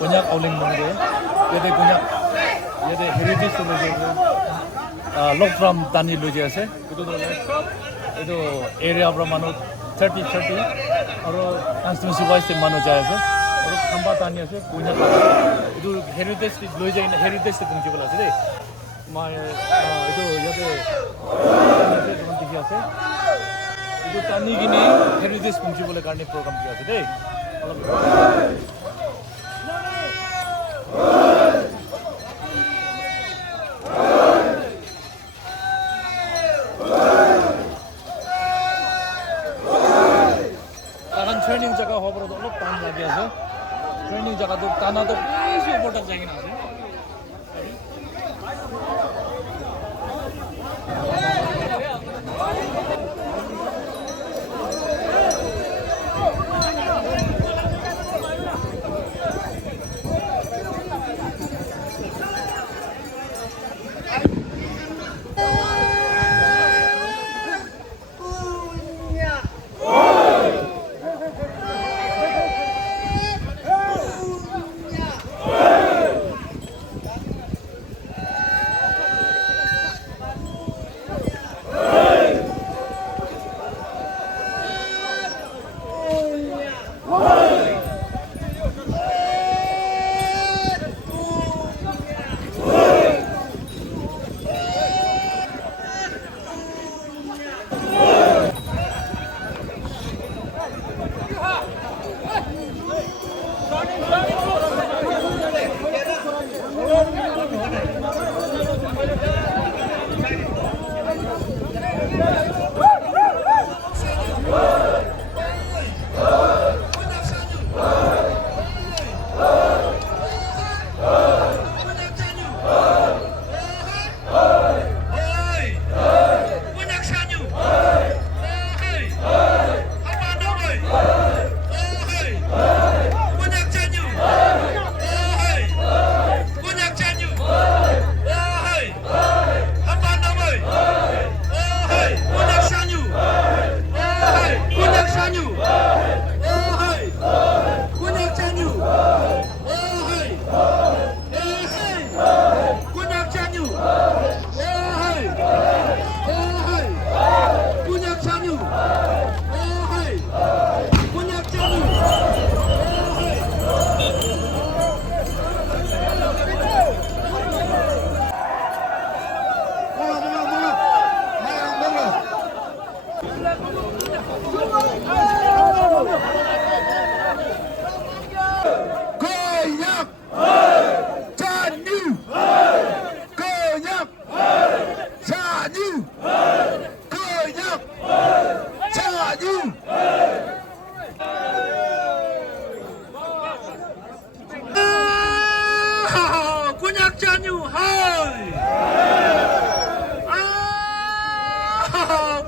Konyak Auling Mongde, Yede Konyak, Yede Heritage Loje, Lokram Tani Loje ase, itu area of Manu 30 और constituency wise से मानो जाए ase, और खंबा तानी ase, Konyak itu heritage Loje heritage से पहुंचे वाला से, my itu Yede Tani ase, itu Tani gini heritage पहुंचे वाले करने program किया ase, ट्रेनिंग जगह हो पर तो लोग टाइम लगे ऐसे ट्रेनिंग जगह तो ताना तो इसी ऊपर तक जाएंगे ना ऐसे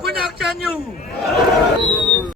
Kunyak Chanyu.